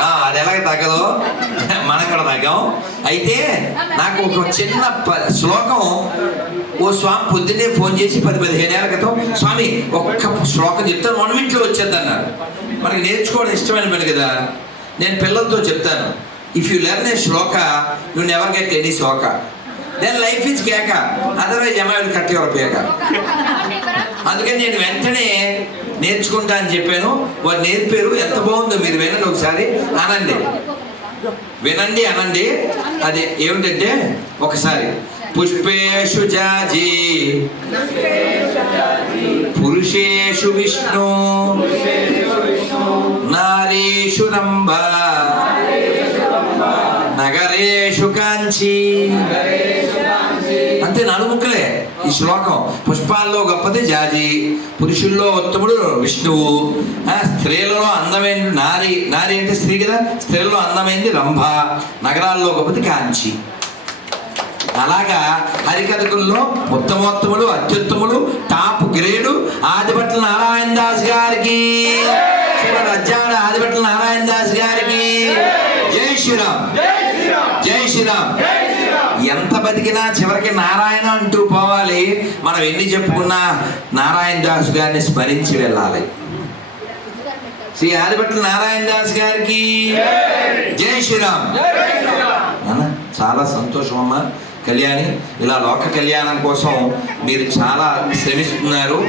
ఆ, అది ఎలాగ తగ్గదు? మనం కూడా తగ్గాం. అయితే నాకు ఒక చిన్న శ్లోకం. ఓ స్వామి పొద్దున్నే ఫోన్ చేసి పది పదిహేను ఏళ్ళ క్రితం స్వామి ఒక్క శ్లోకం చెప్తాను వన్ మినిట్లో వచ్చేది అన్నారు మనకి నేర్చుకోవడం ఇష్టమైన పని కదా. నేను పిల్లలతో చెప్తాను if you learn a shloka you never get any shloka. Then life is కేక. అదర్వైజ్ ఎమాయిల్ కట్ యువర్ పేక అందుకని నేను వెంటనే నేర్చుకుంటా అని చెప్పాను. వారు నేర్పారు. ఎంత బాగుందో మీరు వినండి ఒకసారి. అనండి. వినండి అనండి. అది ఏమిటంటే ఒకసారి. పుష్పేషు జాజీ. పురుషేషు విష్ణు. నారీషు రంభ. నగరేషు కాంచీ. ఈ శ్లోకం పుష్పాల్లో గొప్పది జాజి పురుషుల్లో ఉత్తముడు విష్ణువు. స్త్రీలలో అందమైన నారి నారి అంటే స్త్రీ కదా? స్త్రీలలో అందమైంది రంభ నగరాల్లో గొప్పది కాంచి. అలాగా హరికథకుల్లో ఉత్తమోత్తముడు అత్యుత్తముడు టాప్ గ్రేడు ఆదిపట్ల నారాయణ దాస్ గారికి. శ్రీమద్ అజ్జాడ ఆదిపట్ల నారాయణ దాస్ గారికి. జై శ్రీరామ్. జై శ్రీరామ్. ఎంత బతికినా చివరికి నారాయణ అంటూ పోవాలి. మనం ఎన్ని చెప్పుకున్నా నారాయణ దాస్ గారిని స్మరించి వెళ్ళాలి. శ్రీ ఆదిపట్ల నారాయణ దాస్ గారికి జై శ్రీరామ్. చాలా సంతోషం అమ్మా. కళ్యాణి ఇలా లోక కళ్యాణం కోసం మీరు చాలా శ్రమిస్తున్నారు.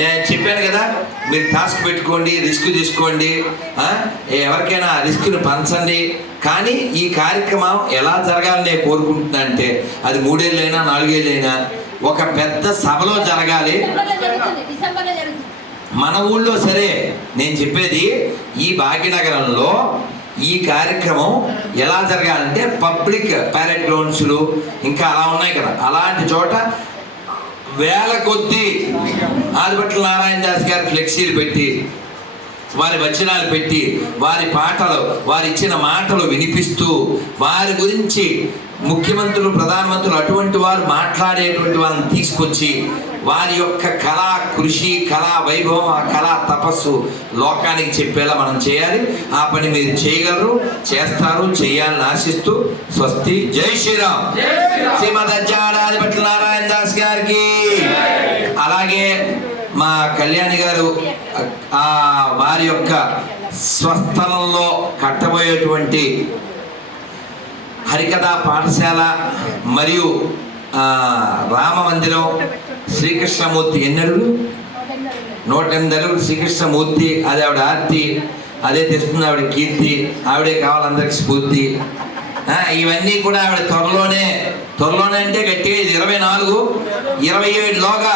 నేను చెప్పాను కదా మీరు టాస్క్ పెట్టుకోండి రిస్క్ తీసుకోండి ఎవరికైనా రిస్క్ను పంచండి. కానీ ఈ కార్యక్రమం ఎలా జరగాలని నేను కోరుకుంటున్నా అంటే అది మూడేళ్ళైనా నాలుగేళ్ళైనా ఒక పెద్ద సభలో జరగాలి. మన ఊళ్ళో సరే నేను చెప్పేది ఈ భాగ్యనగరంలో ఈ కార్యక్రమం ఎలా జరగాలంటే పబ్లిక్ ప్యారెట్ గ్రౌండ్స్లు ఇంకా అలా ఉన్నాయి కదా. అలాంటి చోట వేల కొద్దీ ఆదిపట్ల నారాయణ దాస్ గారి ఫ్లెక్సీలు పెట్టి వారి వచనాలు పెట్టి వారి పాటలు వారి ఇచ్చిన మాటలు వినిపిస్తూ వారి గురించి ముఖ్యమంత్రులు ప్రధానమంత్రులు అటువంటి వారు మాట్లాడేటువంటి వాళ్ళని తీసుకొచ్చి వారి యొక్క కళా కృషి కళా వైభవం ఆ కళా తపస్సు లోకానికి చెప్పేలా మనం చేయాలి. ఆ పని మీరు చేయగలరు చేస్తారు చేయాలని ఆశిస్తూ స్వస్తి. జై శ్రీరామ్. శ్రీమద్ అజ్జాడాదిపట్ల నారాయణ దాస్ గారికి. అలాగే మా కళ్యాణి గారు ఆ వారి యొక్క స్వస్థలంలో కట్టబోయేటువంటి హరికథా పాఠశాల మరియు రామ మందిరం శ్రీకృష్ణమూర్తి ఎన్నడులు నూట ఎనిమిది అడుగులు శ్రీకృష్ణమూర్తి అది ఆవిడ ఆర్తి అదే తెస్తుంది ఆవిడ కీర్తి ఆవిడే కావాలందరికి స్ఫూర్తి. ఇవన్నీ కూడా ఆవిడ త్వరలోనే త్వరలోనే అంటే గట్టిగా ఇది ఇరవై నాలుగు ఇరవై ఏడులోగా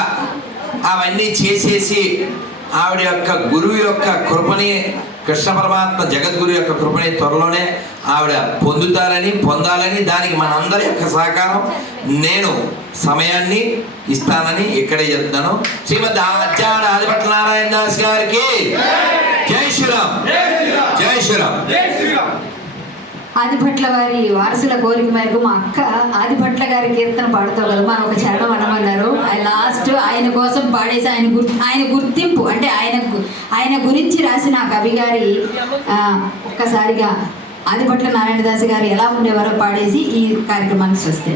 అవన్నీ చేసేసి ఆవిడ యొక్క గురువు యొక్క కృపని కృష్ణ పరమాత్మ జగద్గురు యొక్క కృపని త్వరలోనే ఆవిడ పొందుతారని పొందాలని దానికి మనందరి యొక్క సహకారం. నేను సమయాన్ని ఇస్తానని ఇక్కడే చెప్తాను. శ్రీమద్ ఆచార్య ఆదిపట్ల నారాయణ దాస్ గారికి జై శ్రీరామ్. జై శ్రీరామ్. ఆదిభట్ల వారి వారసుల కోరిక మేరకు మా అక్క ఆదిపట్ల గారి కీర్తన పాడుతూ కదా మనం ఒక చరణం అనమన్నారు కోసం పాడేసి ఆయన గుర్ ఆయన గుర్తింపు అంటే ఆయన ఆయన గురించి రాసిన కవిగారి కవి గారి ఒక్కసారిగా ఆదిపట్ల నారాయణదాస్ గారు ఎలా ఉండేవారో పాడేసి ఈ కార్యక్రమానికి వస్తే